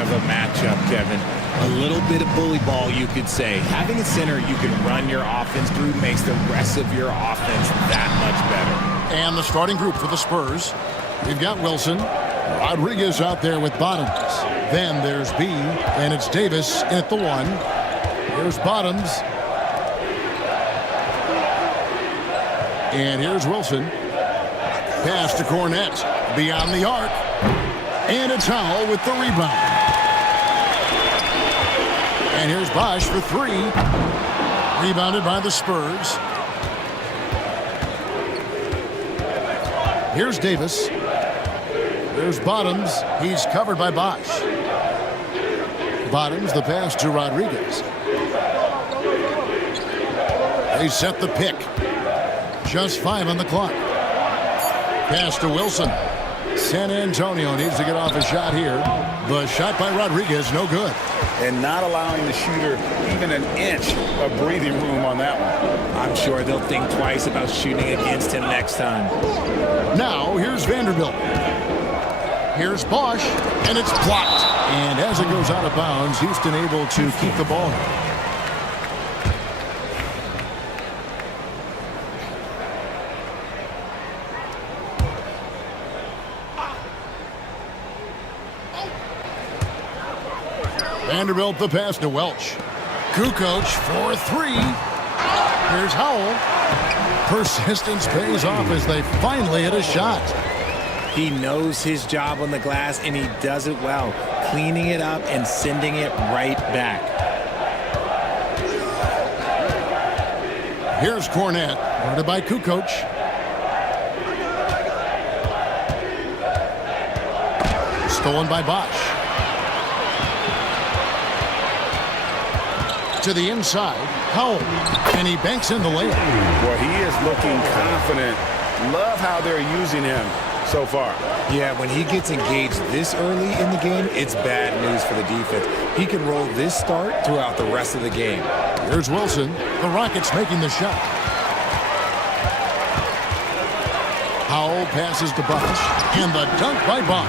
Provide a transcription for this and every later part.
of a matchup, Kevin. A little bit of bully ball, you could say. Having a center you can run your offense through makes the rest of your offense that much better. And the starting group for the Spurs. We've got Wilson. Rodriguez out there with Bottoms. Then there's B, and it's Davis in at the 1. Here's Bottoms. And here's Wilson. Pass to Cornette. Beyond the arc. And it's Howell with the rebound. And here's Bosch for 3. Rebounded by the Spurs. Here's Davis. There's Bottoms. He's covered by Bosch. Bottoms, the pass to Rodriguez. They set the pick. Just 5 on the clock. Pass to Wilson. San Antonio needs to get off a shot here. The shot by Rodriguez, no good. And not allowing the shooter even an inch of breathing room on that one. I'm sure they'll think twice about shooting against him next time. Now, here's Vanderbilt. Here's Bosch, and it's blocked. And as it goes out of bounds, Houston able to keep the ball. Vanderbilt the pass to Welch. Kukoc for 3. Here's Howell. Persistence pays off as they finally hit a shot. He knows his job on the glass, and he does it well, cleaning it up and sending it right back. Here's Cornette, guarded by Kukoc. Stolen by Bosch. To the inside, Howell, and he banks in the layup. Well, he is looking confident. Love how they're using him so far. Yeah, when he gets engaged this early in the game, it's bad news for the defense. He can roll this start throughout the rest of the game. Here's Wilson. The Rockets making the shot. Howell passes to Bosch, and the dunk by Bosch.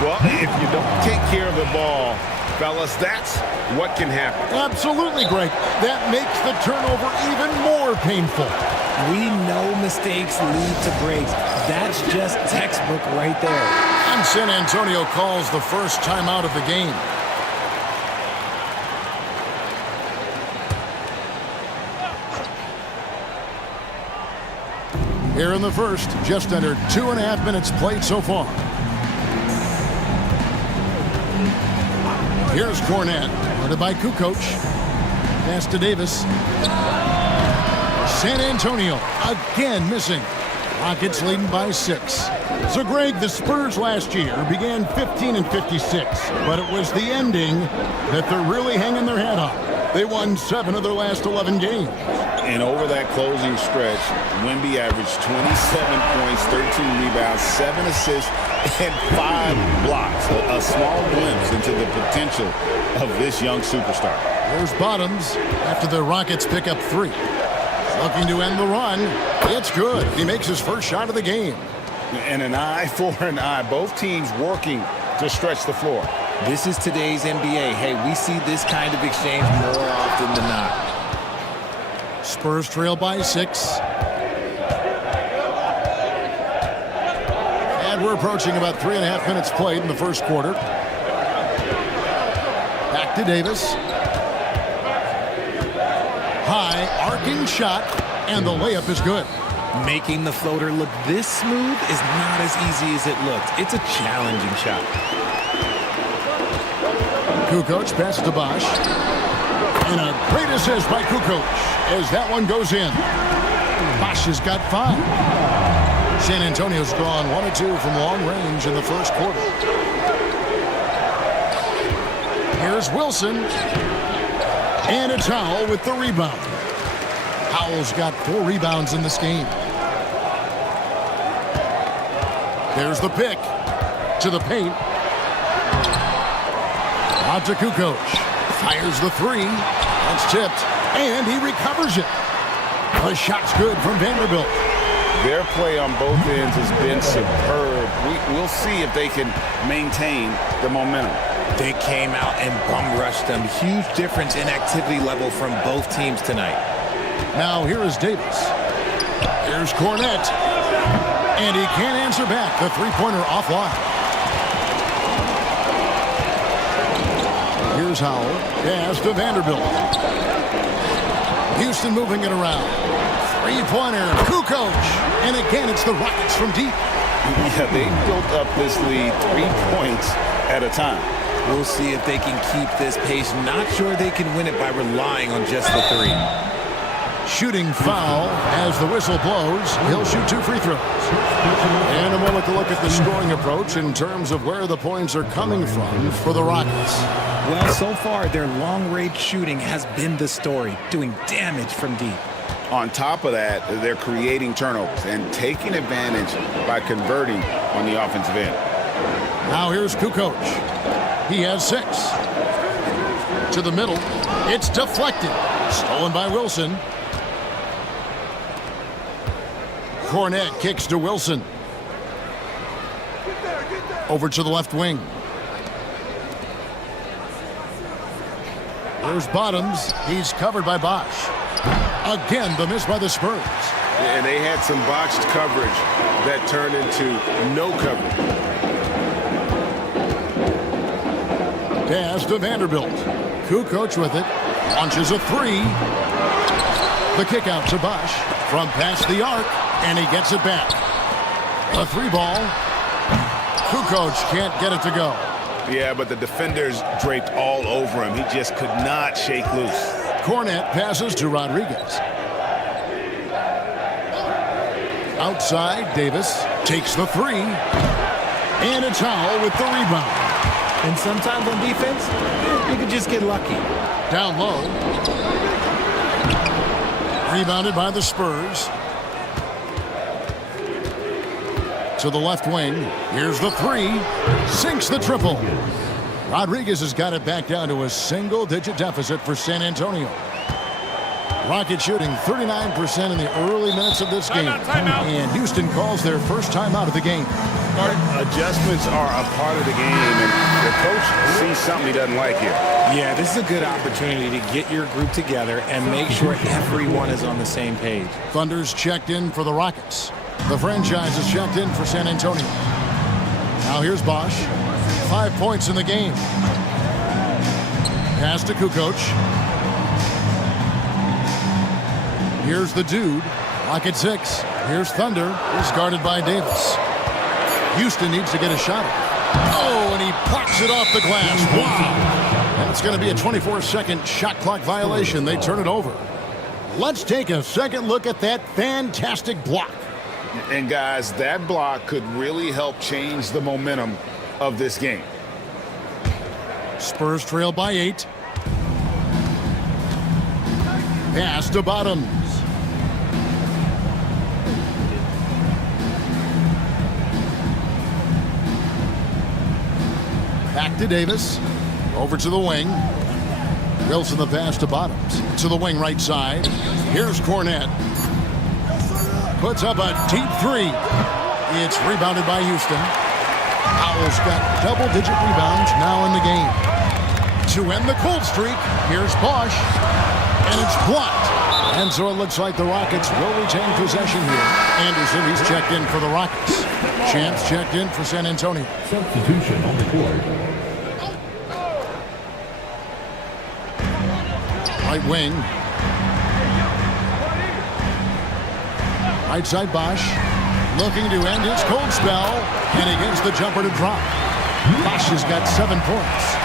Well, if you don't take care of the ball, fellas, that's what can happen. Absolutely, Greg. That makes the turnover even more painful. We know mistakes lead to breaks. That's just textbook right there. And San Antonio calls the first timeout of the game. Here in the first, just under 2.5 minutes played so far. Here's Cornette, guarded by Kukoc. Pass to Davis. San Antonio again missing. Rockets leading by 6. So, Greg, the Spurs last year began 15 and 56, but it was the ending that they're really hanging their head on. They won 7 of their last 11 games. And over that closing stretch, Wemby averaged 27 points, 13 rebounds, 7 assists, and 5 blocks. A small glimpse into the potential of this young superstar. There's Bottoms after the Rockets pick up 3. Looking to end the run. It's good. He makes his first shot of the game. And an eye for an eye. Both teams working to stretch the floor. This is today's NBA. Hey, we see this kind of exchange more often than not. Spurs trail by 6. And we're approaching about 3.5 minutes played in the first quarter. Back to Davis. High, arcing shot, and the layup is good. Making the floater look this smooth is not as easy as it looked. It's a challenging shot. Kukoc passes to Bosch. And a great assist by Kukoc as that one goes in. Bosch has got 5. San Antonio's drawn 1 or 2 from long range in the first quarter. Here's Wilson. And it's Howell with the rebound. Howell's got 4 rebounds in this game. There's the pick. To the paint. Out to Kukoc. Fires the 3. That's tipped. And he recovers it. The shot's good from Vanderbilt. Their play on both ends has been superb. We'll see if they can maintain the momentum. They came out and bum rushed them. Huge difference in activity level from both teams tonight. Now here is Davis. Here's Cornette. And he can't answer back. The three-pointer offline. Here's Howell. Pass to Vanderbilt. Houston moving it around. Three-pointer. Kukoc. And again, it's the Rockets from deep. Yeah, they built up this lead 3 points at a time. We'll see if they can keep this pace. Not sure they can win it by relying on just the three. Shooting foul as the whistle blows. He'll shoot 2 free throws. And a moment to look at the scoring approach in terms of where the points are coming from for the Rockets. Well, so far, their long-range shooting has been the story, doing damage from deep. On top of that, they're creating turnovers and taking advantage by converting on the offensive end. Now here's Kukoc. He has 6. To the middle. It's deflected. Stolen by Wilson. Cornette kicks to Wilson. Over to the left wing. There's Bottoms. He's covered by Bosch. Again, the miss by the Spurs. And they had some botched coverage that turned into no coverage. Pass to Vanderbilt. Kukoc with it. Launches a 3. The kick out to Bosch. From past the arc. And he gets it back. A 3 ball. Kukoc can't get it to go. Yeah, but the defenders draped all over him. He just could not shake loose. Cornette passes to Rodriguez. Outside, Davis takes the 3. And it's Howell with the rebound. And sometimes on defense, you can just get lucky. Down low. Rebounded by the Spurs. To the left wing. Here's the 3. Sinks the triple. Rodriguez has got it back down to a single-digit deficit for San Antonio. Rocket shooting 39% in the early minutes of this game. And Houston calls their first timeout of the game. Adjustments are a part of the game, and the coach sees something he doesn't like here. Yeah, this is a good opportunity to get your group together and make sure everyone is on the same page. Thunder's checked in for the Rockets. The franchise is checked in for San Antonio. Now here's Bosch. 5 points in the game. Pass to Kukoc. Here's the dude. Lock at 6. Here's Thunder. He's guarded by Davis. Houston needs to get a shot. Oh, and he plucks it off the glass. Wow. And it's going to be a 24-second shot clock violation. They turn it over. Let's take a second look at that fantastic block. And guys, that block could really help change the momentum of this game. Spurs trail by 8. Pass to Bottoms. Back to Davis. Over to the wing. Wilson the pass to Bottoms. To the wing right side. Here's Cornette. Puts up a deep 3. It's rebounded by Houston. Howell's got double-digit rebounds now in the game. To end the cold streak, here's Bosch. And it's blocked. And so it looks like the Rockets will retain possession here. Anderson, he's checked in for the Rockets. Champs checked in for San Antonio. Substitution on the court. Right wing. Right side Bosch. Looking to end his cold spell. And he gets the jumper to drop. Bosch has got 7 points.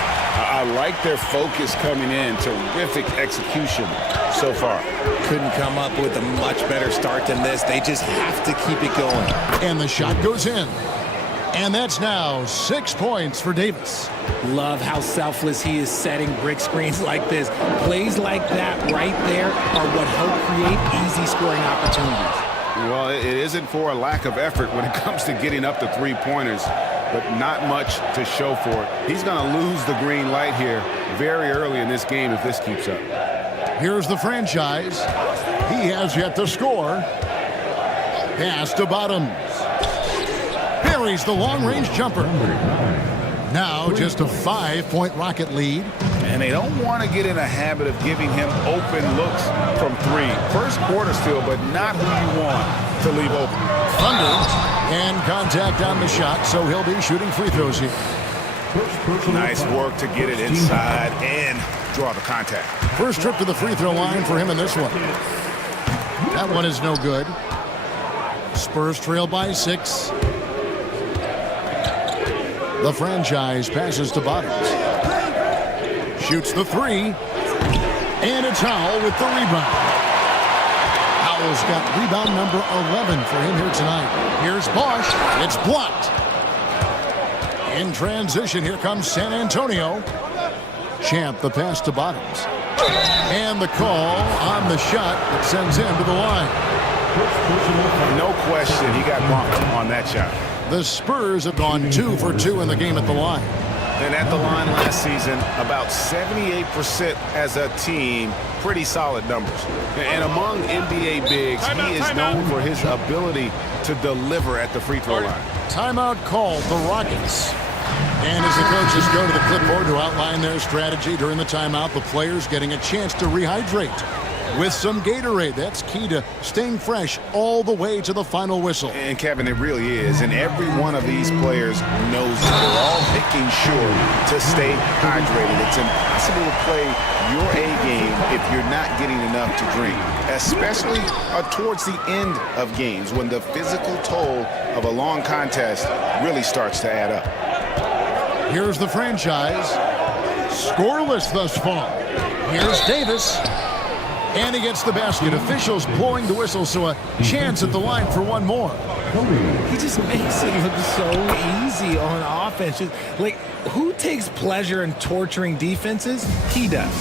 I like their focus coming in. Terrific execution so far. Couldn't come up with a much better start than this. They just have to keep it going. And the shot goes in. And that's now 6 points for Davis. Love how selfless he is setting brick screens like this. Plays like that right there are what help create easy scoring opportunities. Well, it isn't for a lack of effort when it comes to getting up to 3-pointers, but not much to show for it. He's going to lose the green light here very early in this game if this keeps up. Here's the franchise. He has yet to score. Pass to Bottoms. Buries the long-range jumper. Now just a 5-point Rocket lead. And they don't want to get in a habit of giving him open looks from three. First quarter still, but not who you want to leave open. Thunder and contact on the shot, so he'll be shooting free throws here. Nice work to get it inside and draw the contact. First trip to the free throw line for him in this one. That one is no good. Spurs trail by 6. The franchise passes to Bottoms. Shoots the 3. And it's Howell with the rebound. Howell's got rebound number 11 for him here tonight. Here's Bosch. It's blocked. In transition, here comes San Antonio. Champ the pass to Bottoms. And the call on the shot that sends him to the line. No question, he got bumped on that shot. The Spurs have gone 2 for 2 in the game at the line. And at the line last season, about 78% as a team. Pretty solid numbers. And among NBA bigs, he is known for his ability to deliver at the free throw line. Timeout called the Rockets. And as the coaches go to the clipboard to outline their strategy during the timeout, the players getting a chance to rehydrate with some Gatorade. That's key to staying fresh all the way to the final whistle. And Kevin, it really is. And every one of these players knows that they're all making sure to stay hydrated. It's impossible to play your A game if you're not getting enough to drink, especially towards the end of games when the physical toll of a long contest really starts to add up. Here's the franchise. Scoreless thus far. Here's Davis. And he gets the basket. Officials blowing the whistle, so a chance at the line for one more. He just makes it look so easy on offense. Like, who takes pleasure in torturing defenses? He does.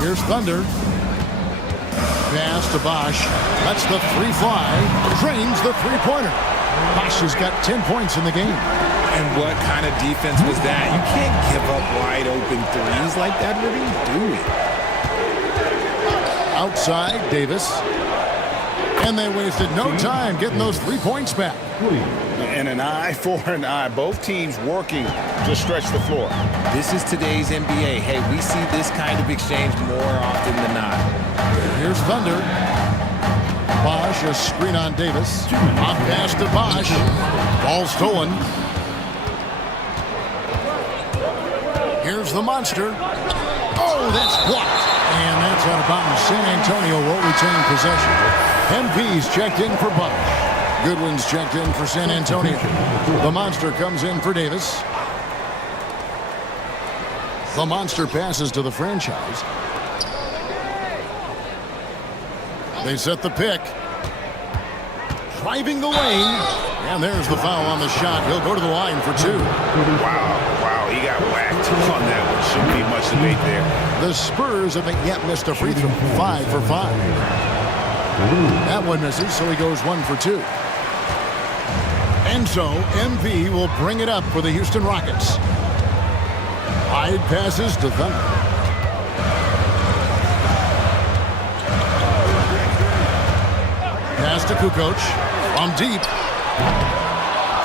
Here's Thunder. Pass to Bosch. Lets the 3 fly. Drains the three-pointer. Bosch has got 10 points in the game. And what kind of defense was that? You can't give up wide open threes like that. What are you doing? Outside, Davis. And they wasted no time getting those 3 points back. And an eye for an eye. Both teams working to stretch the floor. This is today's NBA. Hey, we see this kind of exchange more often than not. Here's Thunder. Bosch, a screen on Davis. On pass to Bosch. Ball stolen. Here's the monster. Oh, that's blocked. And that's out of bounds. San Antonio will retain possession. MP's checked in for Bosch. Goodwin's checked in for San Antonio. The monster comes in for Davis. The monster passes to the franchise. They set the pick. Driving the lane. And there's the foul on the shot. He'll go to the line for 2. Wow, he got whacked on that one. Shouldn't be much debate there. The Spurs haven't yet missed a free throw. 5 for 5. That one misses, so he goes 1 for 2. And so MP will bring it up for the Houston Rockets. Hyde passes to Thunder. Pass to Kukoc. From deep.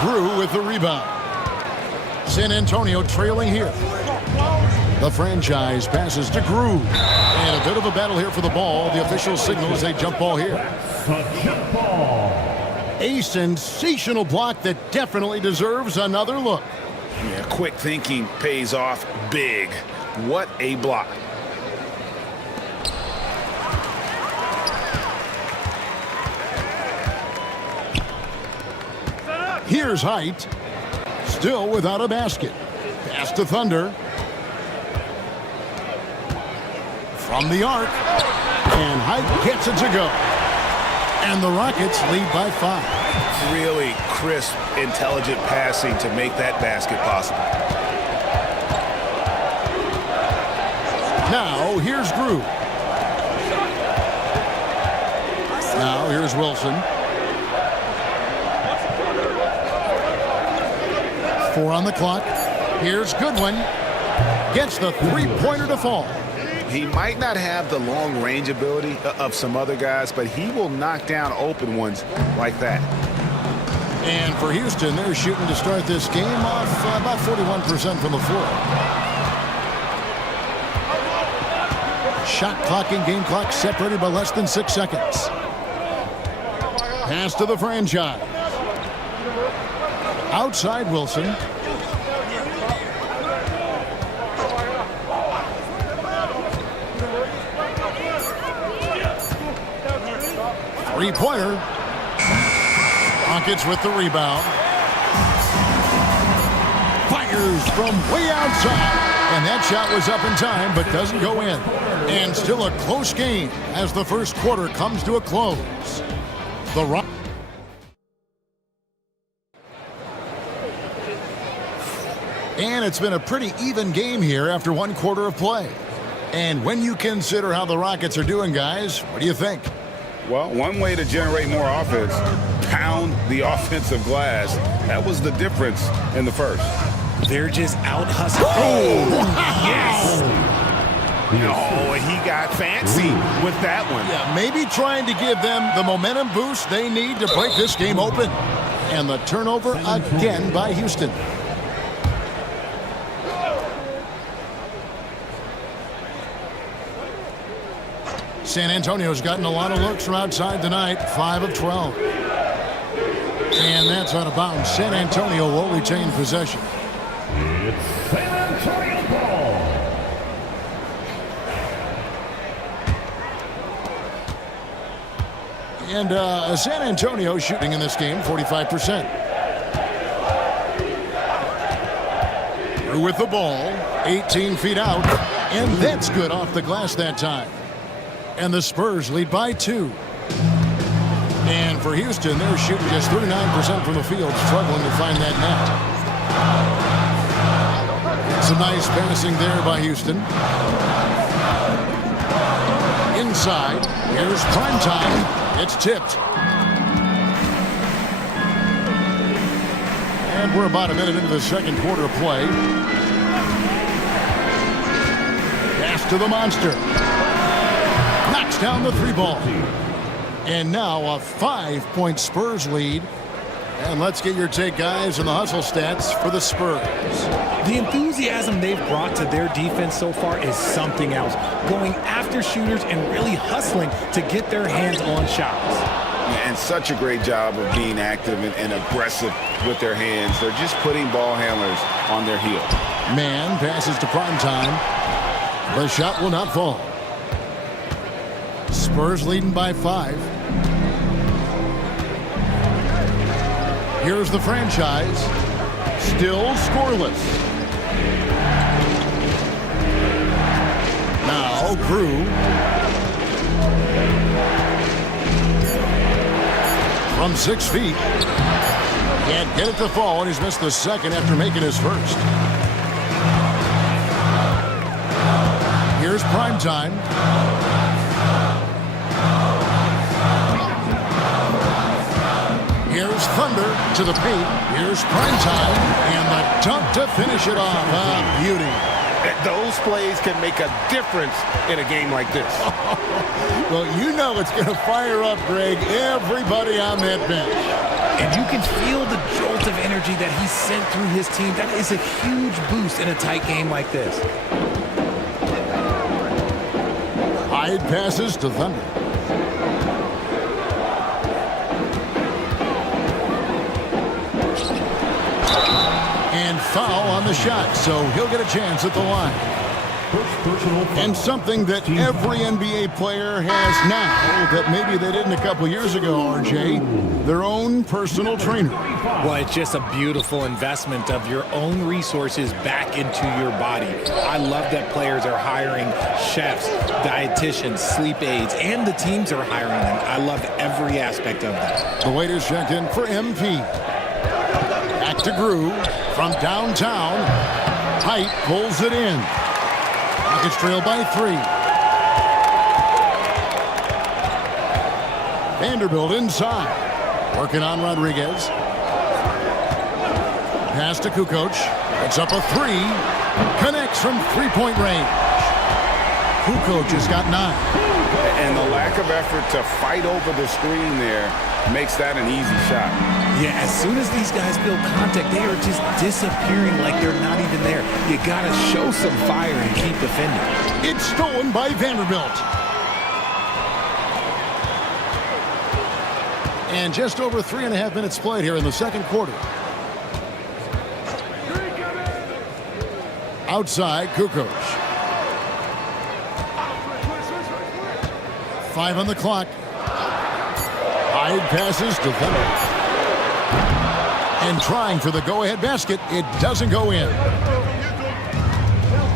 Drew with the rebound. San Antonio trailing here. The franchise passes to Drew. And a bit of a battle here for the ball. The official signals a jump ball here. A sensational block that definitely deserves another look. Yeah, quick thinking pays off big. What a block. Here's Height. Still without a basket. Pass to Thunder. From the arc. And Height gets it to go. And the Rockets lead by 5. Really crisp, intelligent passing to make that basket possible. Now, here's Drew. Now, here's Wilson. 4 on the clock. Here's Goodwin. Gets the three-pointer to fall. He might not have the long-range ability of some other guys, but he will knock down open ones like that. And for Houston, they're shooting to start this game off about 41% from the floor. Shot clock and game clock separated by less than 6 seconds. Pass to the franchise. Outside Wilson. Three-pointer. Rockets with the rebound. Fires from way outside. And that shot was up in time, but doesn't go in. And still a close game as the first quarter comes to a close. The Rockets. And it's been a pretty even game here after one quarter of play. And when you consider how the Rockets are doing, guys, what do you think? Well, one way to generate more offense, pound the offensive glass. That was the difference in the first. They're just out hustling. Oh, yes. Oh, he got fancy with that one. Yeah, maybe trying to give them the momentum boost they need to break this game open. And the turnover again by Houston. San Antonio's gotten a lot of looks from outside tonight, 5 of 12. And that's out of bounds. San Antonio will retain possession. It's San Antonio ball. And San Antonio shooting in this game, 45%. Through with the ball, 18 feet out. And that's good off the glass that time. And the Spurs lead by 2. And for Houston, they're shooting just 39% from the field, struggling to find that net. Some nice passing there by Houston. Inside, here's prime time. It's tipped. And we're about a minute into the second quarter of play. Pass to the monster. Knocks down the 3-ball. And now a 5-point Spurs lead. And let's get your take, guys, on the hustle stats for the Spurs. The enthusiasm they've brought to their defense so far is something else. Going after shooters and really hustling to get their hands on shots. And such a great job of being active and aggressive with their hands. They're just putting ball handlers on their heel. Man passes to prime time. The shot will not fall. Spurs leading by 5. Here's the franchise. Still scoreless. Now Crew. From 6 feet. Can't get it to fall, and he's missed the second after making his first. Here's prime time. Here's Thunder to the paint. Here's prime time. And the dunk to finish it off. A beauty. Those plays can make a difference in a game like this. Well, you know it's going to fire up, Greg, everybody on that bench. And you can feel the jolt of energy that he sent through his team. That is a huge boost in a tight game like this. Hyde passes to Thunder. And foul on the shot, so he'll get a chance at the line. And something that every NBA player has now that maybe they didn't a couple years ago, RJ, their own personal trainer. Well, it's just a beautiful investment of your own resources back into your body. I love that players are hiring chefs, dietitians, sleep aides, and the teams are hiring them. I love every aspect of that. The waiters checked in for MP. Back to Grew from downtown. Height pulls it in. Rockets trail by 3. Vanderbilt inside. Working on Rodriguez. Pass to Kukoc. It's up a 3. Connects from 3-point range. Kukoc has got 9. And the lack of effort to fight over the screen there makes that an easy shot. Yeah, as soon as these guys feel contact, they are just disappearing like they're not even there. You got to show some fire and keep defending. It's stolen by Vanderbilt. And just over 3.5 minutes played here in the second quarter. Outside, Kukoc. 5 on the clock. Hyde passes to Fenner. And trying for the go-ahead basket. It doesn't go in.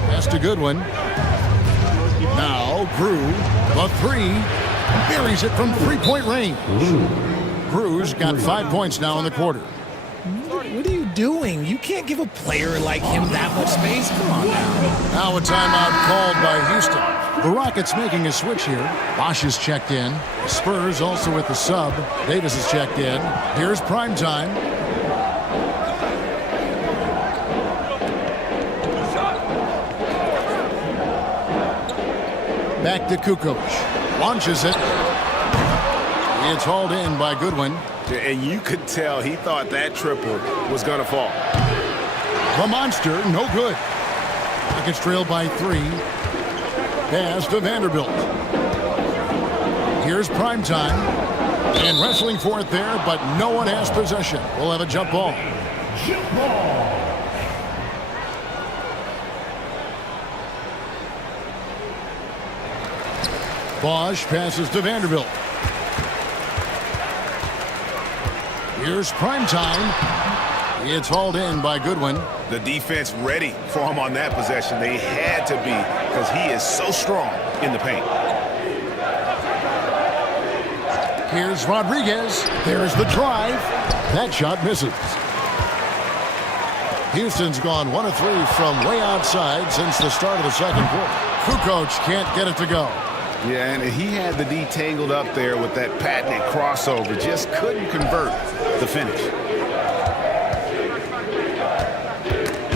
Pass to Goodwin. Now, Grew, the three. Buries it from three-point range. Grew's got 5 points now in the quarter. What are you doing? You can't give a player like him that much space. Come on now. Now a timeout called by Houston. The Rockets making a switch here. Bosch is checked in. Spurs also with the sub. Davis is checked in. Here's prime time. Back to Kukoc. Launches it. It's hauled in by Goodwin. And you could tell he thought that triple was going to fall. The monster, no good. Rockets trail by 3. Pass to Vanderbilt. Here's prime time. And wrestling for it there, but no one has possession. We'll have a jump ball. Jump ball. Bosch passes to Vanderbilt. Here's prime time. It's hauled in by Goodwin. The defense ready for him on that possession. They had to be because he is so strong in the paint. Here's Rodriguez. There's the drive. That shot misses. Houston's gone 1 of 3 from way outside since the start of the second quarter. Kukoc can't get it to go. Yeah, and he had the D tangled up there with that patented crossover. Just couldn't convert the finish.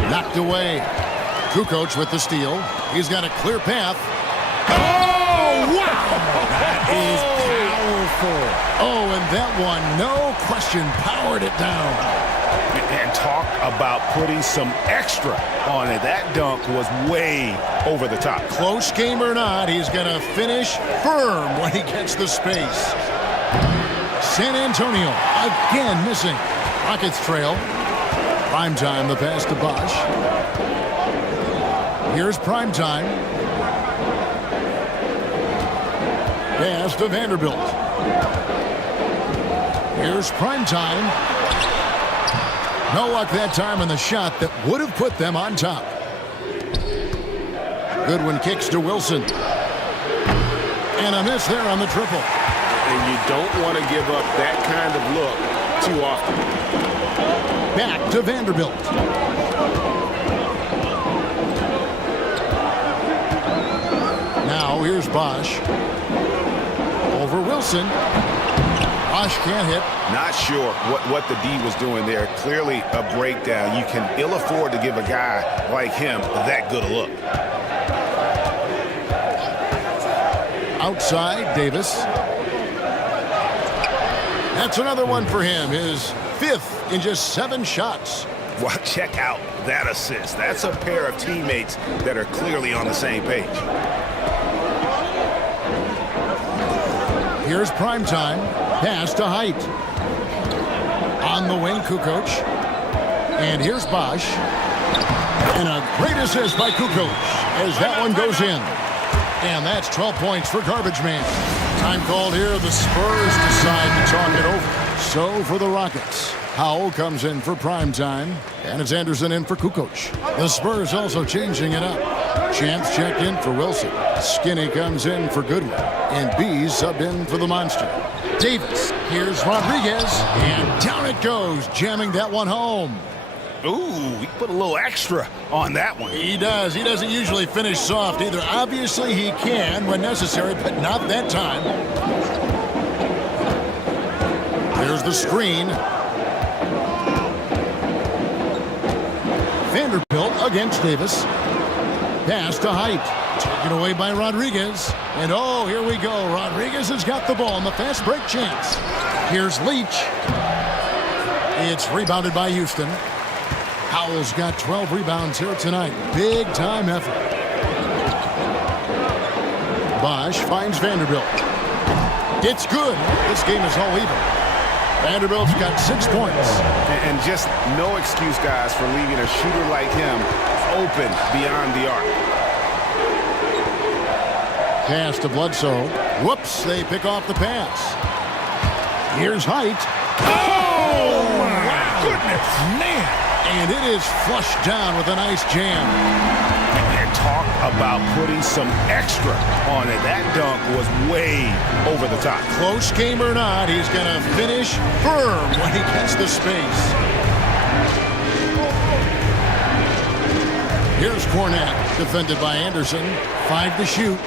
Knocked away. Kukoc with the steal. He's got a clear path. Oh, wow! That is powerful. Oh, and that one, no question, powered it down. And talk about putting some extra on it. That dunk was way over the top. Close game or not, he's going to finish firm when he gets the space. San Antonio again missing. Rockets trail. Prime time, the pass to Bosch. Here's prime time. Pass to Vanderbilt. Here's prime time. No luck that time on the shot that would have put them on top. Goodwin kicks to Wilson. And a miss there on the triple. And you don't want to give up that kind of look too often. Back to Vanderbilt. Now here's Bosch. Over Wilson. Bosch can't hit. Not sure what the D was doing there. Clearly a breakdown. You can ill afford to give a guy like him that good a look. Outside, Davis. That's another one for him. His 5th in just 7 shots. Well, check out that assist. That's a pair of teammates that are clearly on the same page. Here's prime time. Pass to Height. On the wing, Kukoc. And here's Bosch. And a great assist by Kukoc as that one goes in. And that's 12 points for Garbage Man. Time called here. The Spurs decide to talk it over. So for the Rockets, Howell comes in for prime time. And it's Anderson in for Kukoc. The Spurs also changing it up. Chance checked in for Wilson. Skinny comes in for Goodwin. And Bees subbed in for the Monster. Davis. Here's Rodriguez. And down it goes, jamming that one home. Ooh, he put a little extra on that one. He does. He doesn't usually finish soft either. Obviously, he can when necessary, but not that time. There's the screen. Vanderbilt against Davis. Pass to Height. Taken away by Rodriguez. And oh, here we go. Rodriguez has got the ball in the fast break chance. Here's Leach. It's rebounded by Houston. Howell's got 12 rebounds here tonight. Big time effort. Bosch finds Vanderbilt. It's good. This game is all even. Vanderbilt's got 6 points. And just no excuse, guys, for leaving a shooter like him open beyond the arc. Pass to Bledsoe. Whoops, they pick off the pass. Here's Height. Oh, my goodness, man. And it is flushed down with a nice jam. And talk about putting some extra on it. That dunk was way over the top. Close game or not, he's going to finish firm when he gets the space. Here's Cornette, defended by Anderson. 5 to shoot.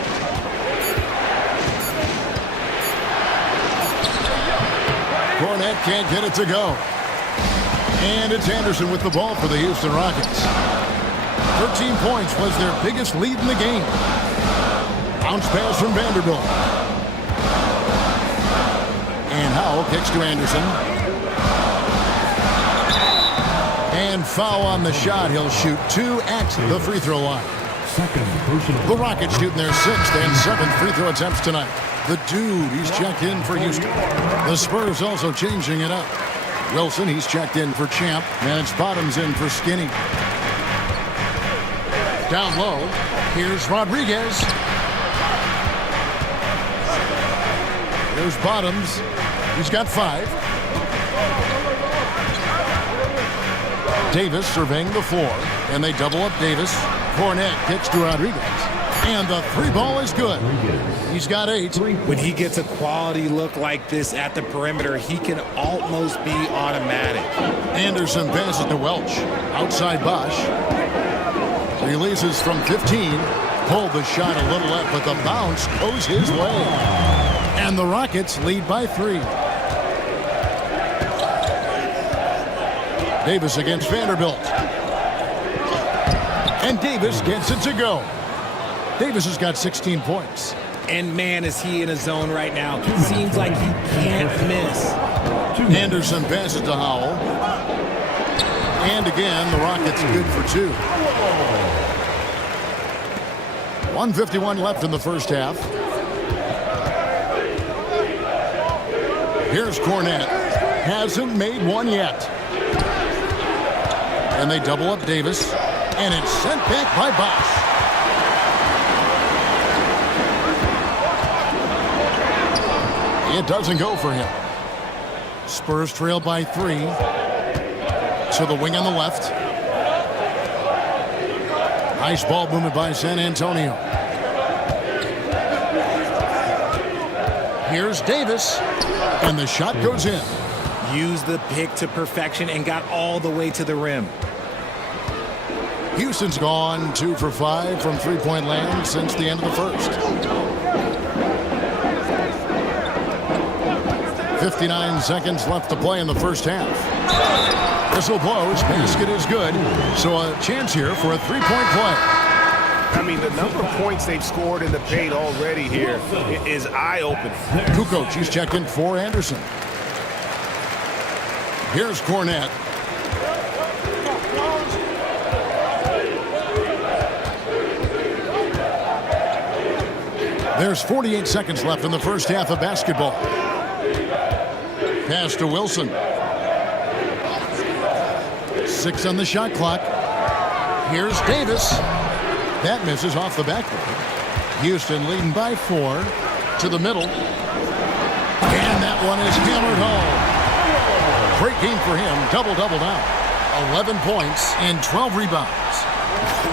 Cornette can't get it to go. And it's Anderson with the ball for the Houston Rockets. 13 points was their biggest lead in the game. Bounce pass from Vanderbilt. And Howell kicks to Anderson. And foul on the shot. He'll shoot 2 at the free throw line. The Rockets shooting their 6th and 7th free throw attempts tonight. The dude, he's checked in for Houston. The Spurs also changing it up. Wilson, he's checked in for Champ. And it's Bottoms in for Skinny. Down low, here's Rodriguez. Here's Bottoms. He's got 5. Davis surveying the floor. And they double up Davis. Cornette kicks to Rodriguez. And the 3 ball is good. He's got 8. When he gets a quality look like this at the perimeter, he can almost be automatic. Anderson passes to Welch. Outside Bosch. Releases from 15. Pulled the shot a little up, but the bounce goes his way. And the Rockets lead by 3. Davis against Vanderbilt. And Davis gets it to go. Davis has got 16 points. And man, is he in a zone right now. Seems like he can't miss. Anderson passes to Howell. And again, the Rockets good for 2. 1:51 left in the first half. Here's Cornette. Hasn't made one yet. And they double up Davis. And it's sent back by Bosch. It doesn't go for him. Spurs trail by 3. To the wing on the left. Nice ball movement by San Antonio. Here's Davis. And the shot goes in. Used the pick to perfection and got all the way to the rim. Houston's gone 2 for 5 from three-point land since the end of the first. 59 seconds left to play in the first half. Whistle blows. Basket is good. So a chance here for a three-point play. I mean, the number of points they've scored in the paint already here is eye-opening. Kukoc, he's checked in for Anderson. Here's Cornette. There's 48 seconds left in the first half of basketball. Pass to Wilson. 6 on the shot clock. Here's Davis. That misses off the backboard. Houston leading by 4 to the middle. And that one is hammered home. Great game for him. Double-double now. 11 points and 12 rebounds.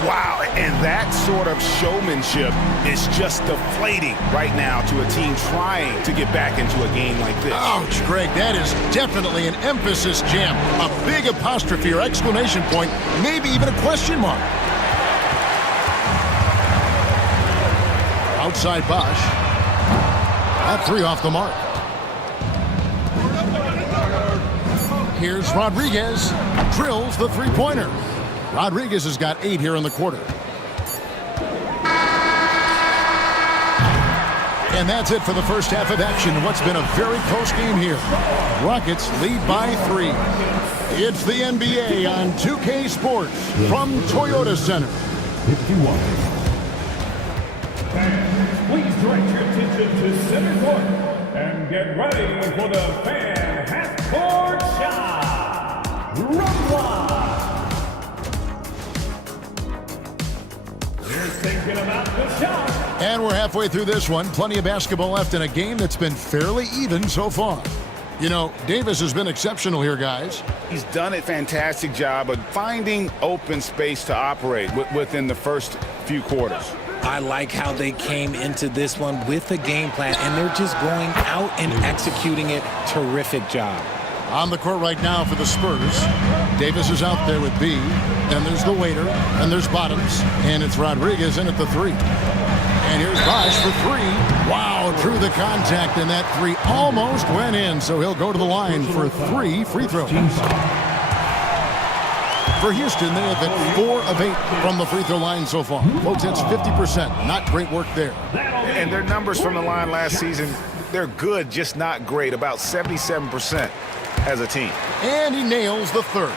Wow, and that sort of showmanship is just deflating right now to a team trying to get back into a game like this. Ouch, Greg, that is definitely an emphasis jam. A big apostrophe or exclamation point, maybe even a question mark. Outside Bosch. That 3 off the mark. Here's Rodriguez. Drills the three-pointer. Rodriguez has got 8 here in the quarter. And that's it for the first half of action. What's been a very close game here. Rockets lead by 3. It's the NBA on 2K Sports from Toyota Center. 51. Fans, please direct your attention to center court and get ready for the fan half-court shot. Round 1. You're thinking about the shot. And we're halfway through this one. Plenty of basketball left in a game that's been fairly even so far. You know, Davis has been exceptional here, guys. He's done a fantastic job of finding open space to operate within the first few quarters. I like how they came into this one with a game plan, and they're just going out and executing it. Terrific job. On the court right now for the Spurs. Davis is out there with B. Then there's the waiter. And there's Bottoms. And it's Rodriguez in at the 3. And here's Bosch for 3. Wow, through the contact, and that 3 almost went in. So he'll go to the line for 3 free throws. For Houston, they have hit 4 of 8 from the free throw line so far. Folks, that's 50%. Not great work there. And their numbers from the line last season, they're good, just not great. About 77% as a team. And he nails the 3rd.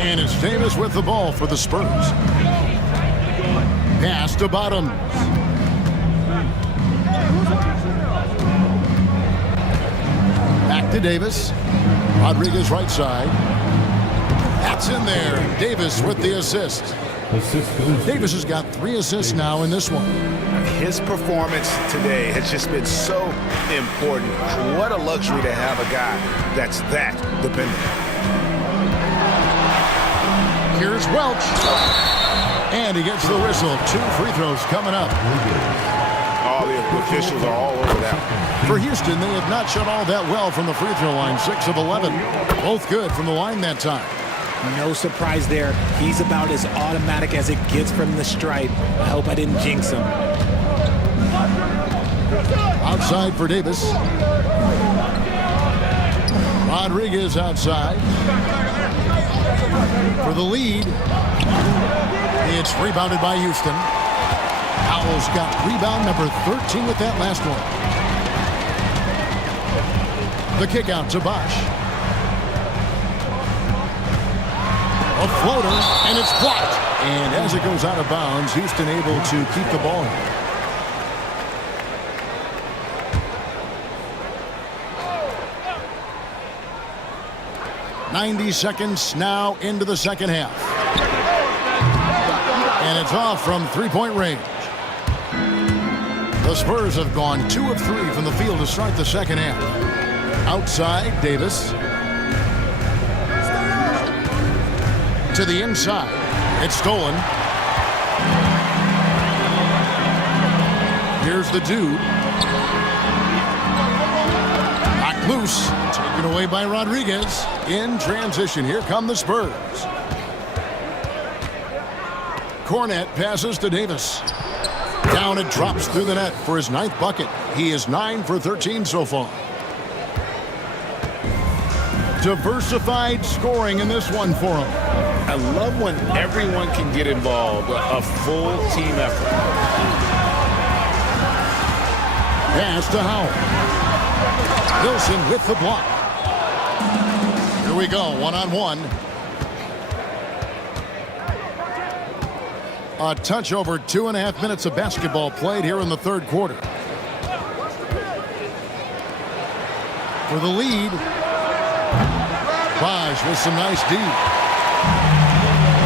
And it's Davis with the ball for the Spurs. Pass to Bottoms. Back to Davis. Rodriguez right side. That's in there. Davis with the assist. Davis has got 3 assists now in this one. His performance today has just been so important. What a luxury to have a guy that's that dependable. Here's Welch. And he gets the whistle. 2 free throws coming up. All the officials are all over that. For Houston, they have not shot all that well from the free throw line. 6 of 11. Both good from the line that time. No surprise there. He's about as automatic as it gets from the stripe. I hope I didn't jinx him. Outside for Davis. Rodriguez outside. For the lead. It's rebounded by Houston. Powell's got rebound number 13 with that last one. The kick out to Bosch. A floater, and it's blocked. And as it goes out of bounds, Houston able to keep the ball. 90 seconds now into the second half. And it's off from three-point range. The Spurs have gone 2 of 3 from the field to start the second half. Outside, Davis. To the inside. It's stolen. Here's the dude. Knocked loose. Taken away by Rodriguez. In transition. Here come the Spurs. Cornette passes to Davis. Down it drops through the net for his 9th bucket. He is 9 for 13 so far. Diversified scoring in this one for him. I love when everyone can get involved, a full team effort. Pass to Howell. Wilson with the block. Here we go, one-on-one. A touch over 2.5 minutes of basketball played here in the third quarter. For the lead, Bosch with some nice D.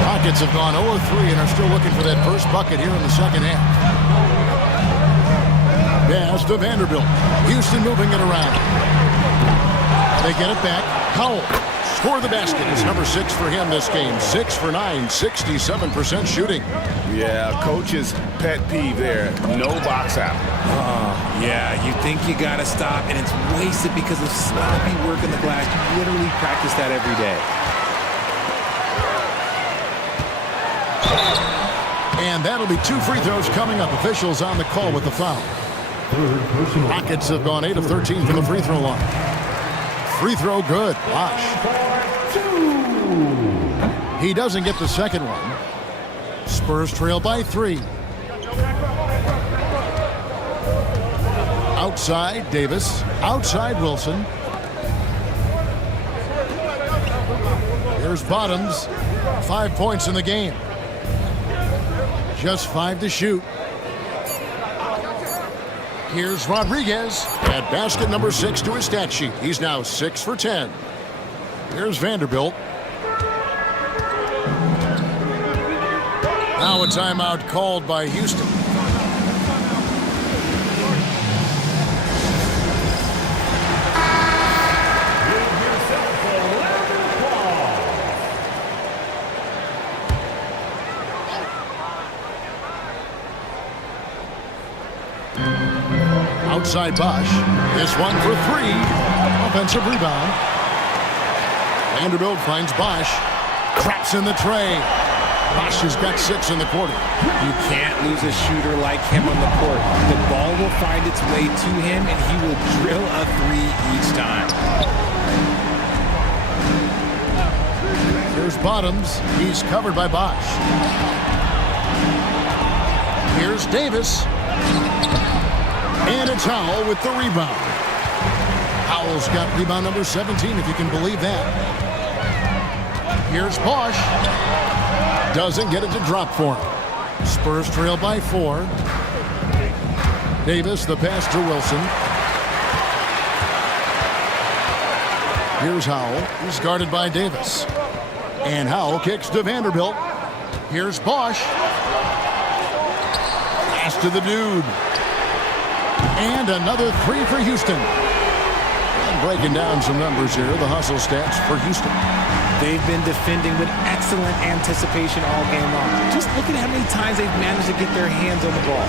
Rockets have gone 0-3 and are still looking for that first bucket here in the second half. Pass to Vanderbilt. Houston moving it around. They get it back. Howell score the basket. It's number 6 for him this game. 6 for 9, 67% shooting. Yeah, coach's pet peeve there. No box out. Yeah, you think you got to stop, and it's wasted because of sloppy work in the glass. You literally practice that every day. And that'll be 2 free throws coming up. Officials on the call with the foul. Rockets have gone 8 of 13 from the free throw line. Free throw good. Bosch. He doesn't get the second one. Spurs trail by 3. Outside Davis. Outside Wilson. Here's Bottoms. 5 points in the game. Just 5 to shoot. Here's Rodriguez at basket number 6 to his stat sheet. He's now 6 for 10. Here's Vanderbilt. Now a timeout called by Houston. Outside Bosch. This one for 3. Offensive rebound. Vanderbilt finds Bosch. Traps in the tray. Bosch has got 6 in the quarter. You can't lose a shooter like him on the court. The ball will find its way to him, and he will drill a 3 each time. Here's Bottoms. He's covered by Bosch. Here's Davis. And it's Howell with the rebound. Howell's got rebound number 17, if you can believe that. Here's Bosch. Doesn't get it to drop for him. Spurs trail by 4. Davis, the pass to Wilson. Here's Howell. He's guarded by Davis. And Howell kicks to Vanderbilt. Here's Bosch. Pass to the dude. And another 3 for Houston. And breaking down some numbers here, the hustle stats for Houston. They've been defending with excellent anticipation all game long. Just look at how many times they've managed to get their hands on the ball.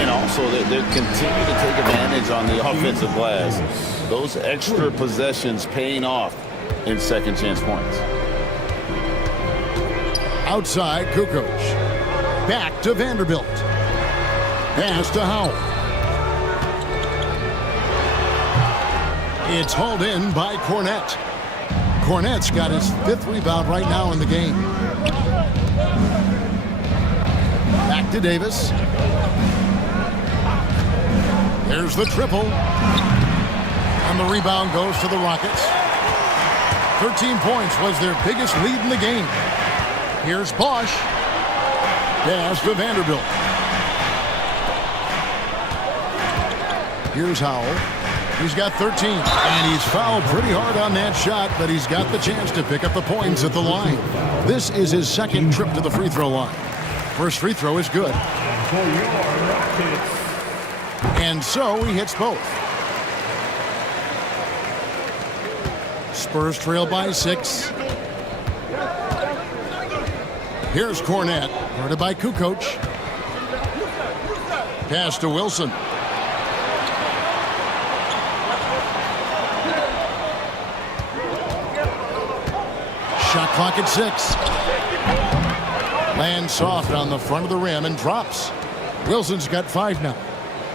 And also, they continue to take advantage on the offensive glass. Those extra possessions paying off in second chance points. Outside, Kukoc. Back to Vanderbilt. Pass to Howell. It's hauled in by Cornette. Cornette's got his 5th rebound right now in the game. Back to Davis. There's the triple. And the rebound goes to the Rockets. 13 points was their biggest lead in the game. Here's Bosch. Pass to Vanderbilt. Here's Howell. He's got 13, and he's fouled pretty hard on that shot, but he's got the chance to pick up the points at the line. This is his 2nd trip to the free throw line. First free throw is good. And so he hits both. Spurs trail by 6. Here's Cornette, guarded by Kukoc. Pass to Wilson. Shot clock at 6. Lands soft on the front of the rim and drops. Wilson's got 5 now.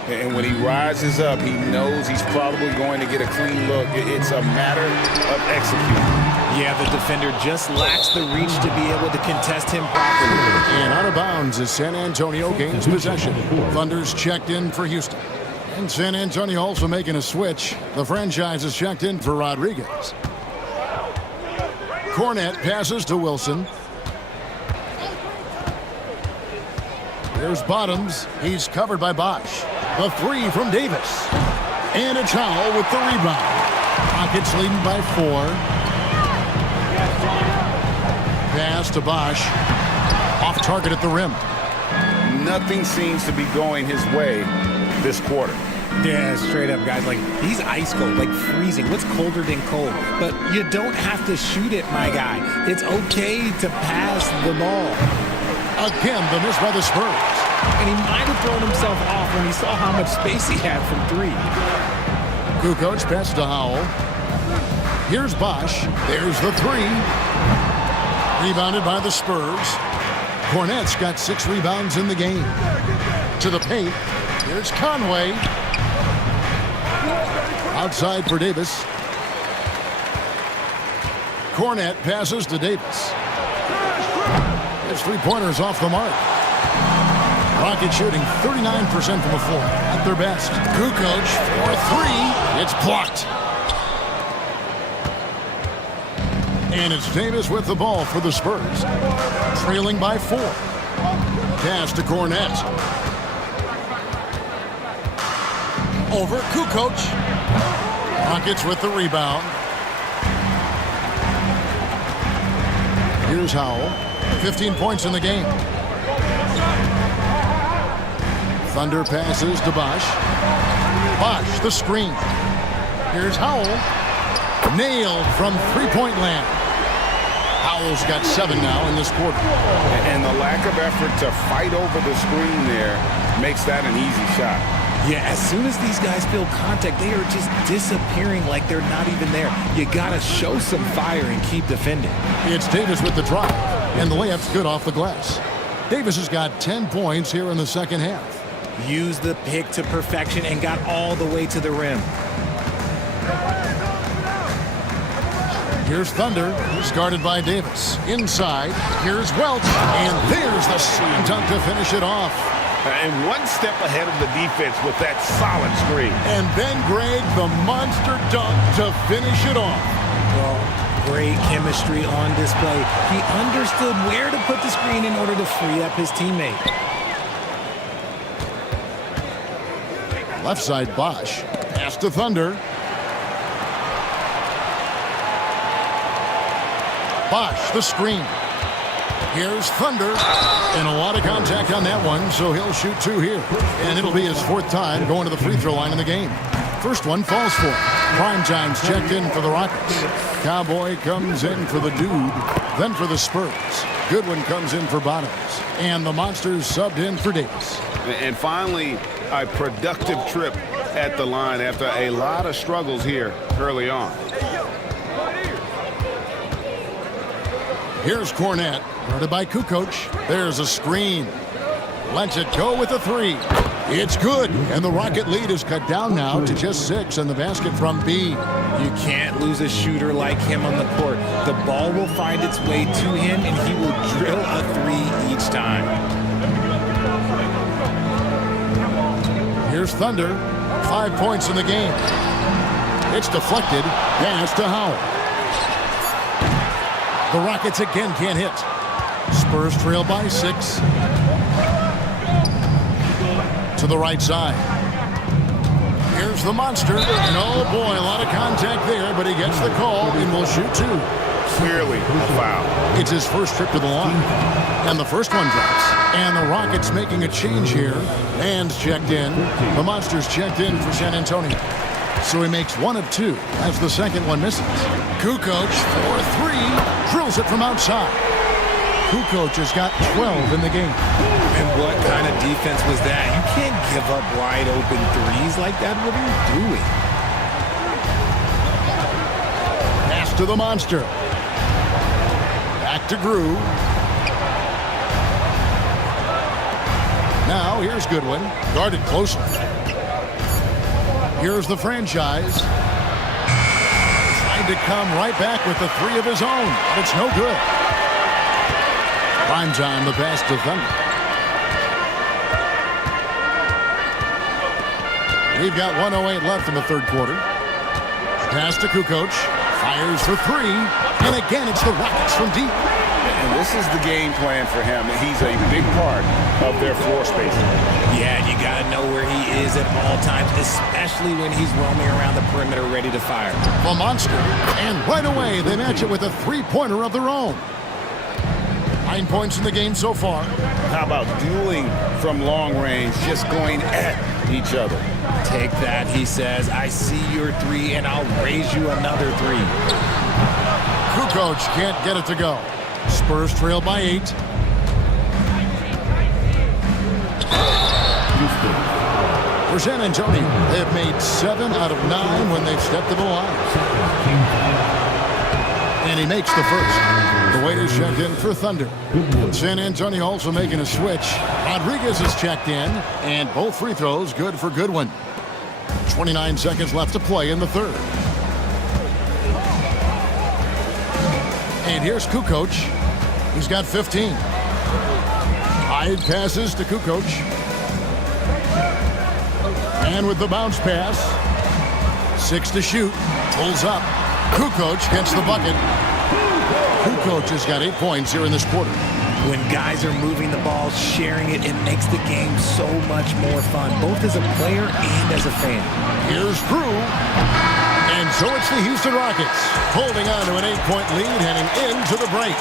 And when he rises up, he knows he's probably going to get a clean look. It's a matter of executing. Yeah, the defender just lacks the reach to be able to contest him properly. And out of bounds as San Antonio gains possession. Thunder's checked in for Houston. And San Antonio also making a switch. The franchise is checked in for Rodriguez. Cornette passes to Wilson. There's Bottoms. He's covered by Bosch. The 3 from Davis. And it's Howell with the rebound. Rockets leading by 4. Pass to Bosch. Off target at the rim. Nothing seems to be going his way this quarter. Yeah, straight up, guys. Like, he's ice cold, like freezing. What's colder than cold? But you don't have to shoot it, my guy. It's okay to pass the ball. Again, the miss by the Spurs. And he might have thrown himself off when he saw how much space he had from 3. Kukoc pass to Howell. Here's Bosch. There's the 3. Rebounded by the Spurs. Cornette's got 6 rebounds in the game. To the paint. Here's Conway. Outside for Davis. Cornette passes to Davis. His 3-pointer's off the mark. Rockets shooting 39% from the floor at their best. Kukoc for three. It's blocked. And it's Davis with the ball for the Spurs. Trailing by 4. Pass to Cornette. Over Kukoc. Rockets with the rebound. Here's Howell. 15 points in the game. Thunder passes to Bosch. Bosch, the screen. Here's Howell. Nailed from three-point land. Howell's got 7 now in this quarter. And the lack of effort to fight over the screen there makes that an easy shot. Yeah, as soon as these guys feel contact, they are just disappearing like they're not even there. You got to show some fire and keep defending. It's Davis with the drive, and the layup's good off the glass. Davis has got 10 points here in the second half. Used the pick to perfection and got all the way to the rim. Here's Thunder. He's guarded by Davis. Inside, here's Welch, and there's the slam dunk to finish it off. And one step ahead of the defense with that solid screen. And then Greg, the monster dunk to finish it off. Well, great chemistry on display. He understood where to put the screen in order to free up his teammate. Left side, Bosch. Pass to Thunder. Bosch, the screen. Here's Thunder. And a lot of contact on that one, so he'll shoot 2 here. And it'll be his 4th time going to the free throw line in the game. First one falls for him. Primetime's checked in for the Rockets. Cowboy comes in for the Dude, then for the Spurs. Goodwin comes in for Bottoms. And the Monsters subbed in for Davis. And finally, a productive trip at the line after a lot of struggles here early on. Here's Cornette, guarded by Kukoc. There's a screen. Lets it go with a 3. It's good, and the Rocket lead is cut down now to just 6 in the basket from B. You can't lose a shooter like him on the court. The ball will find its way to him, and he will drill a 3 each time. Here's Thunder. 5 points in the game. It's deflected. Pass to Howell. The Rockets again can't hit. Spurs trail by 6. To the right side. Here's the Monster. And oh boy, a lot of contact there, but he gets the call and will shoot 2. Clearly a foul. It's his first trip to the line. And the first one drops. And the Rockets making a change here. And checked in. The Monsters checked in for San Antonio. So he makes 1 of 2 as the second one misses. Kukoc for 3. Drills it from outside. Kukoc has got 12 in the game. And what kind of defense was that? You can't give up wide open 3s like that. What are you doing? Pass to the Monster. Back to Grew. Now here's Goodwin. Guarded closely. Here's the franchise. Trying to come right back with the 3 of his own. But it's no good. Prime time, the pass to Thunder. We've got 1:08 left in the third quarter. Pass to Kukoc. Fires for 3. And again, it's the Rockets from deep. And this is the game plan for him. He's a big part of their floor spacing. Yeah, you got to know where he is at all times, especially when he's roaming around the perimeter ready to fire. The Monster. And right away, they match it with a 3-pointer of their own. 9 points in the game so far. How about dueling from long range, just going at each other? Take that, he says. I see your 3, and I'll raise you another 3. Kukoc can't get it to go. Spurs trail by 8. For San Antonio, they have made 7 out of 9 when they've stepped to the line. And he makes the first. The waiters checked in for Thunder. San Antonio also making a switch. Rodriguez is checked in, and both free throws good for Goodwin. 29 seconds left to play in the third. And here's Kukoc. He's got 15. Hyde passes to Kukoc. And with the bounce pass, 6 to shoot. Pulls up. Kukoc gets the bucket. Kukoc has got 8 points here in this quarter. When guys are moving the ball, sharing it, it makes the game so much more fun, both as a player and as a fan. Here's Drew. And so it's the Houston Rockets holding on to an 8-point lead heading into the break.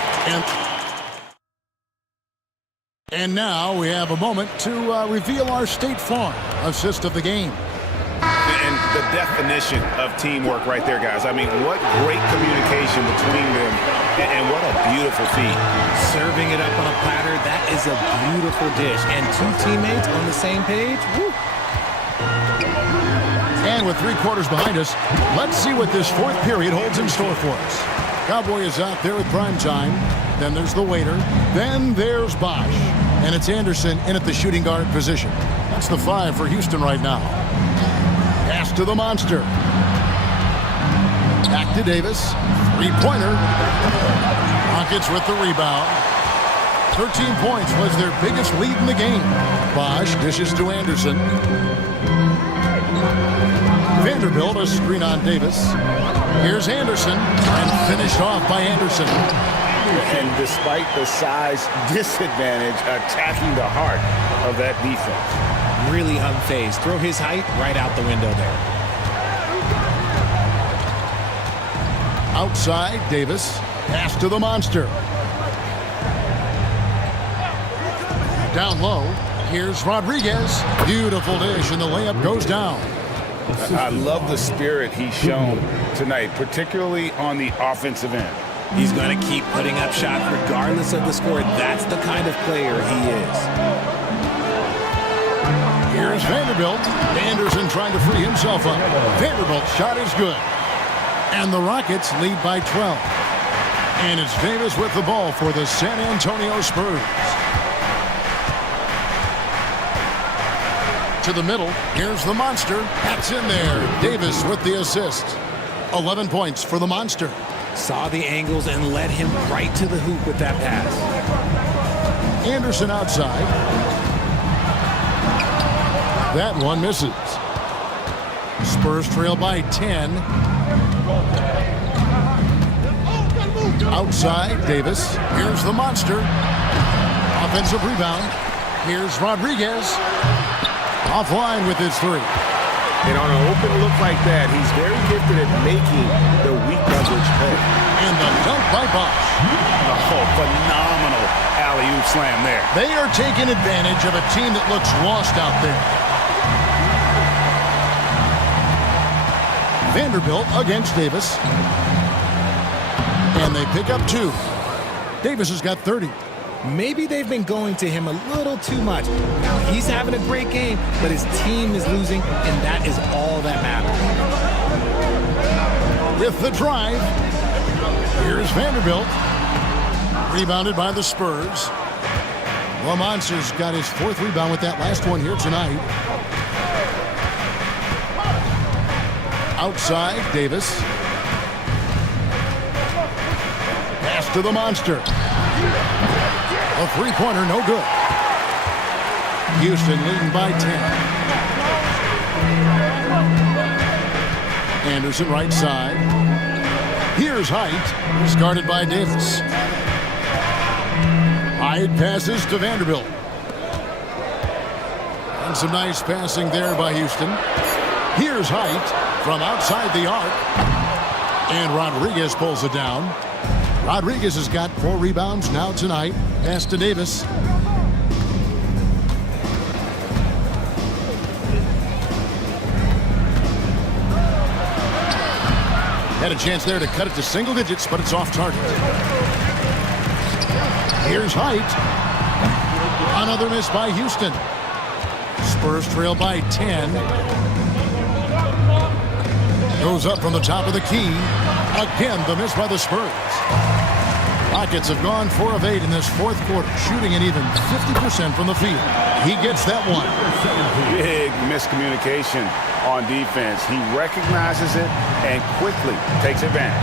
And now we have a moment to reveal our State Farm assist of the game. And the definition of teamwork right there, guys. I mean, what great communication between them, and what a beautiful feat. Serving it up on a platter, that is a beautiful dish. And 2 teammates on the same page. Woo. And with 3 quarters behind us, let's see what this 4th period holds in store for us. Cowboy is out there with prime time. Then there's the waiter. Then there's Bosch. And it's Anderson in at the shooting guard position. That's the 5 for Houston right now. Pass to the monster. Back to Davis. 3-pointer. Rockets with the rebound. 13 points was their biggest lead in the game. Bosch dishes to Anderson. Vanderbilt a screen on Davis. Here's Anderson. And finished off by Anderson. And despite the size disadvantage, attacking the heart of that defense. Really unfazed. Throw his height right out the window there. Outside, Davis. Pass to the monster. Down low. Here's Rodriguez. Beautiful dish, and the layup goes down. I love the spirit he's shown tonight, particularly on the offensive end. He's going to keep putting up shots regardless of the score. That's the kind of player he is. Here's Vanderbilt. Anderson trying to free himself up. Vanderbilt's shot is good. And the Rockets lead by 12. And it's Davis with the ball for the San Antonio Spurs. To the middle. Here's the monster. That's in there. Davis with the assist. 11 points for the monster. Saw the angles and led him right to the hoop with that pass. Anderson outside. That one misses. Spurs trail by 10. Outside, Davis. Here's the monster. Offensive rebound. Here's Rodriguez. Offline with his 3. And on an open look like that, he's very gifted at making the weak coverage pay. And the dunk by Bosch. Oh, phenomenal alley-oop slam there. They are taking advantage of a team that looks lost out there. Vanderbilt against Davis. And they pick up 2. Davis has got 30. Maybe they've been going to him a little too much. Now he's having a great game, but his team is losing, and that is all that matters. With the drive, here's Vanderbilt. Rebounded by the Spurs. Lamonce's got his 4th rebound with that last one here tonight. Outside, Davis. Pass to the monster. A 3-pointer, no good. Houston leading by 10. Anderson right side. Here's Height. He's guarded by Davis. Hyde passes to Vanderbilt. And some nice passing there by Houston. Here's Height from outside the arc. And Rodriguez pulls it down. Rodriguez has got 4 rebounds now tonight. Pass to Davis. Had a chance there to cut it to single digits, but it's off target. Here's Height. Another miss by Houston. Spurs trail by 10. Goes up from the top of the key. Again, the miss by the Spurs. Rockets have gone 4 of 8 in this 4th quarter, shooting an even 50% from the field. He gets that one. Big miscommunication on defense. He recognizes it and quickly takes advantage.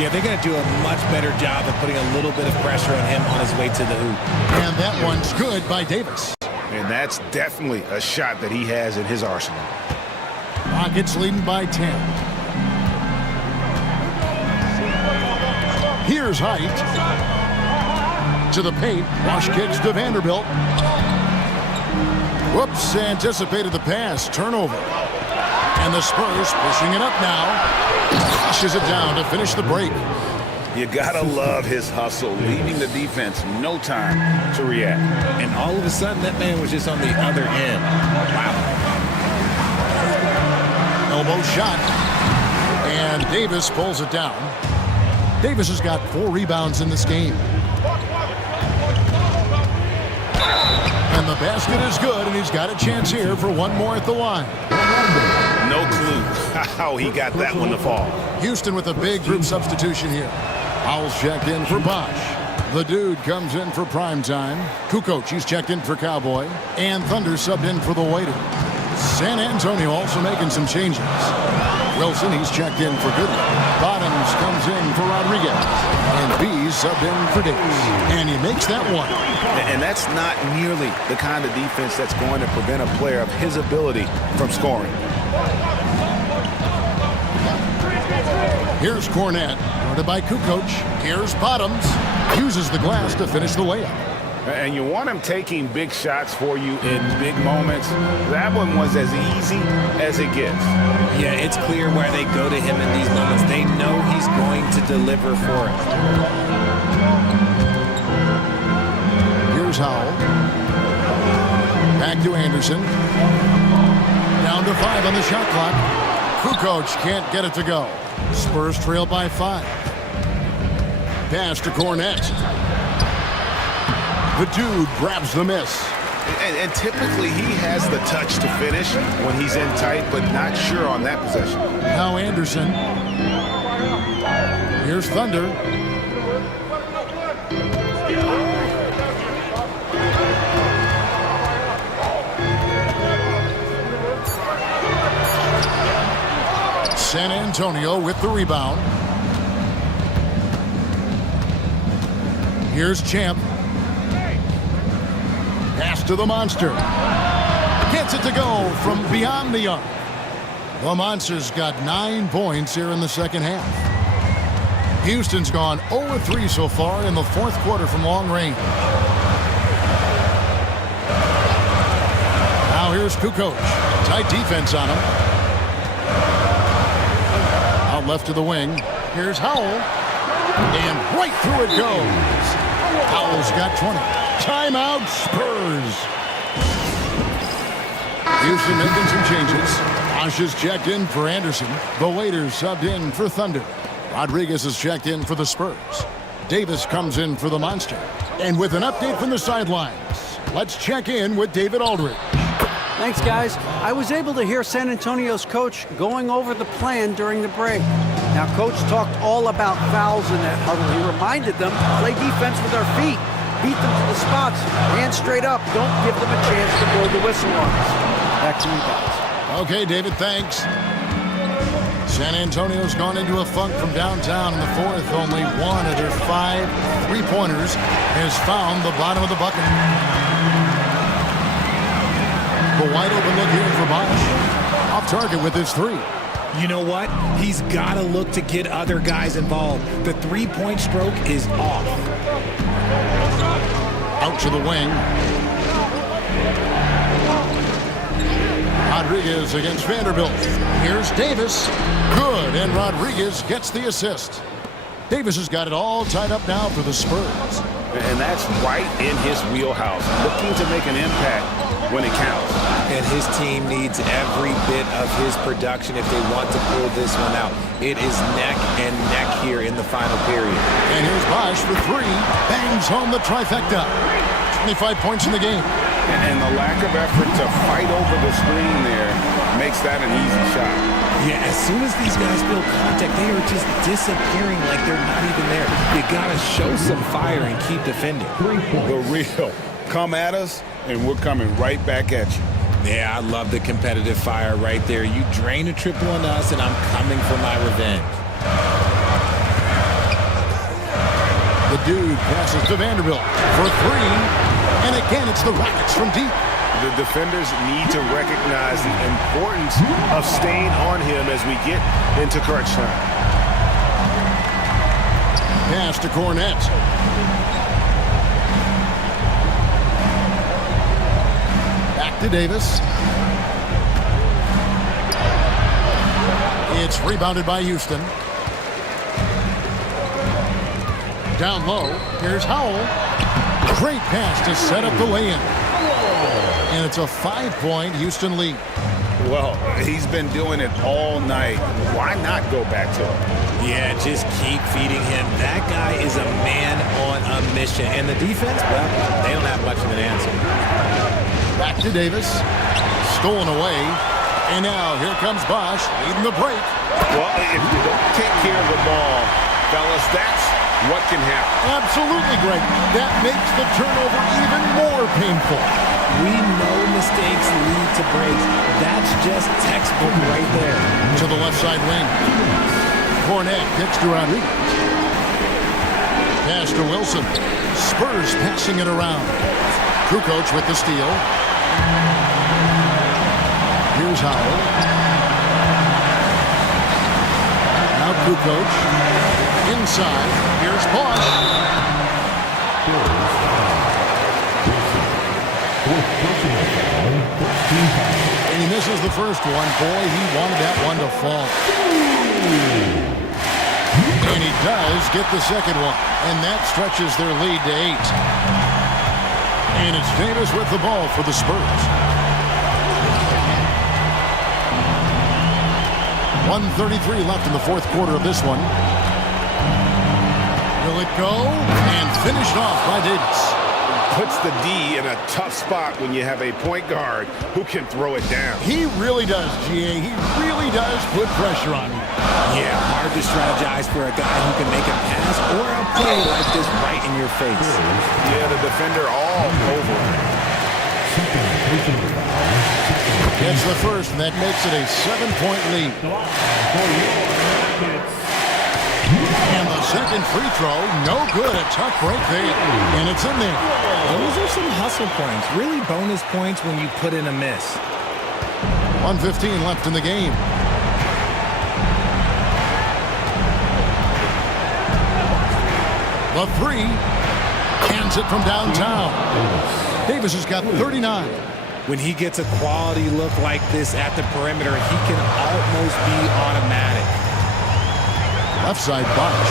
Yeah, they're going to do a much better job of putting a little bit of pressure on him on his way to the hoop. And that one's good by Davis. And that's definitely a shot that he has in his arsenal. Rockets leading by 10. Here's Height. To the paint. Wash kicks to Vanderbilt. Whoops, anticipated the pass. Turnover. And the Spurs pushing it up now. Pushes it down to finish the break. You gotta love his hustle, leaving the defense no time to react. And all of a sudden, that man was just on the other end. Wow. Elbow shot. And Davis pulls it down. Davis has got 4 rebounds in this game. And the basket is good, and he's got a chance here for one more at the line. No clue how he got that one to fall. Houston with a big group substitution here. Howell's checked in for Bosch. The dude comes in for primetime. Kukoc, he's checked in for Cowboy. And Thunder subbed in for the waiter. San Antonio also making some changes. Wilson, he's checked in for Goodwin. Bottoms comes in for Rodriguez. And Bees subbed in for Davis. And he makes that one. And that's not nearly the kind of defense that's going to prevent a player of his ability from scoring. Here's Cornette, guarded by Kukoc. Here's Bottoms. Uses the glass to finish the layup. And you want him taking big shots for you in big moments. That one was as easy as it gets. Yeah, it's clear where they go to him in these moments. They know he's going to deliver for it. Here's Howell. Back to Anderson. Down to 5 on the shot clock. Kukoc can't get it to go. Spurs trail by 5. Pass to Cornette. The dude grabs the miss. And typically he has the touch to finish when he's in tight, but not sure on that possession. Now Anderson. Here's Thunder. San Antonio with the rebound. Here's Champ. Pass to the Monster. Gets it to go from beyond the arc. The Monster's got 9 points here in the second half. Houston's gone 0-3 so far in the 4th quarter from long range. Now here's Kukoc. Tight defense on him. Out left to the wing. Here's Howell. And right through it goes. Howell's got 20. Timeout, Spurs. Houston making some changes. Bosch is checked in for Anderson. The waiters subbed in for Thunder. Rodriguez is checked in for the Spurs. Davis comes in for the Monster. And with an update from the sidelines, let's check in with David Aldridge. Thanks, guys. I was able to hear San Antonio's coach going over the plan during the break. Now, coach talked all about fouls in that huddle. He reminded them to play defense with our feet. Beat them to the spots. Hands straight up. Don't give them a chance to blow the whistle on us. Back to you guys. Okay, David, thanks. San Antonio's gone into a funk from downtown in the 4th. Only 1 of their 5 three-pointers has found the bottom of the bucket. The wide open look here for Bosch. Off target with his 3. You know what? He's got to look to get other guys involved. The three-point stroke is off. Out to the wing. Rodriguez against Vanderbilt. Here's Davis. Good, and Rodriguez gets the assist. Davis has got it all tied up now for the Spurs. And that's right in his wheelhouse, looking to make an impact when it counts. And his team needs every bit of his production if they want to pull this one out. It is neck and neck here in the final period. And here's Bosch for 3. Bangs home the trifecta. 25 points in the game. And the lack of effort to fight over the screen there makes that an easy shot. Yeah, as soon as these guys feel contact, they are just disappearing like they're not even there. You gotta show some fire and keep defending. The real. Come at us, and we're coming right back at you. Yeah, I love the competitive fire right there. You drain a triple on us, and I'm coming for my revenge. The dude passes to Vanderbilt for three. And again, it's the Rockets from deep. The defenders need to recognize the importance of staying on him as we get into crunch time. Pass to Cornette. Back to Davis. It's rebounded by Houston. Down low, here's Howell. Great pass to set up the lay-in. And it's a 5-point Houston lead. Well, he's been doing it all night. Why not go back to him? Yeah, just keep feeding him. That guy is a man on a mission. And the defense, well, they don't have much of an answer. Back to Davis. Stolen away. And now here comes Bosch leading the break. Well, if you don't take care of the ball, fellas, that's what can happen. Absolutely great. That makes the turnover even more painful. We know mistakes lead to breaks. That's just textbook right there. To the left side wing. Cornette kicks to Rodriguez. Pass to Wilson. Spurs passing it around. Kukoc with the steal. Here's Howell. Now Kukoc. Inside. Here's Bosch. And he misses the first one. Boy, he wanted that one to fall. And he does get the second one. And that stretches their lead to 8. And it's Davis with the ball for the Spurs. 1:33 left in the fourth quarter of this one. Will it go? And finished off by Davis. Puts the D in a tough spot when you have a point guard who can throw it down. He really does, GA. He really does put pressure on you. Yeah, hard to strategize for a guy who can make a pass or a play like this right in your face. Yeah, the defender all over him. Gets the first, and that makes it a 7-point lead. And the second free throw, no good. A tough break there. And it's in there. Those are some hustle points. Really bonus points when you put in a miss. 1:15 left in the game. The three. Hands it from downtown. Davis has got 39. When he gets a quality look like this at the perimeter, he can almost be automatic. Left side Bosch.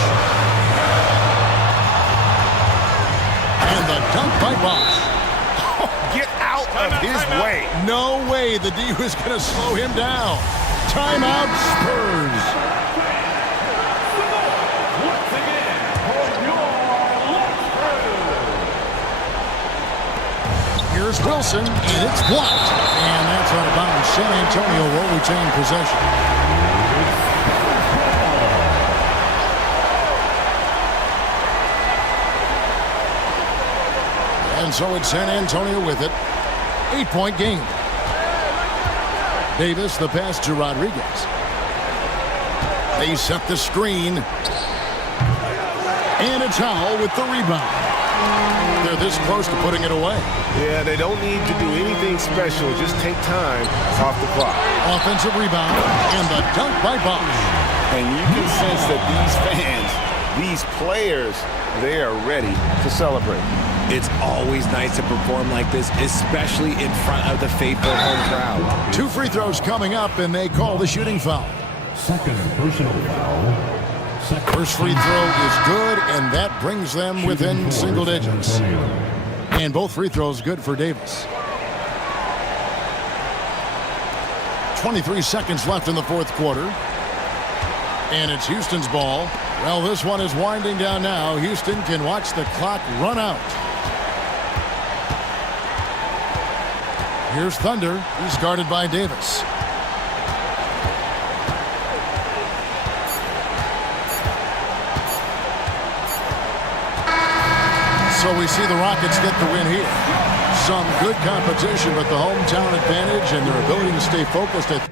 And the dunk by Bosch. Get out of his way. No way the D was going to slow him down. Timeout Spurs. Here's Wilson, and it's blocked. And that's out of bounds. San Antonio will retain possession. And so it's San Antonio with it. 8-point game. Davis, the pass to Rodriguez. They set the screen. And it's Howell with the rebound. They're this close to putting it away. Yeah, they don't need to do anything special. Just take time off the clock. Offensive rebound. And the dunk by Bosch. And you can sense that these fans, these players, they are ready to celebrate. It's always nice to perform like this, especially in front of the faithful home crowd. 2 free throws coming up, and they call the shooting foul. Second personal foul. First free throw is good, and that brings them within single digits. And both free throws good for Davis. 23 seconds left in the fourth quarter. And it's Houston's ball. Well, this one is winding down now. Houston can watch the clock run out. Here's Thunder. He's guarded by Davis. So we see the Rockets get the win here. Some good competition, but the hometown advantage and their ability to stay focused at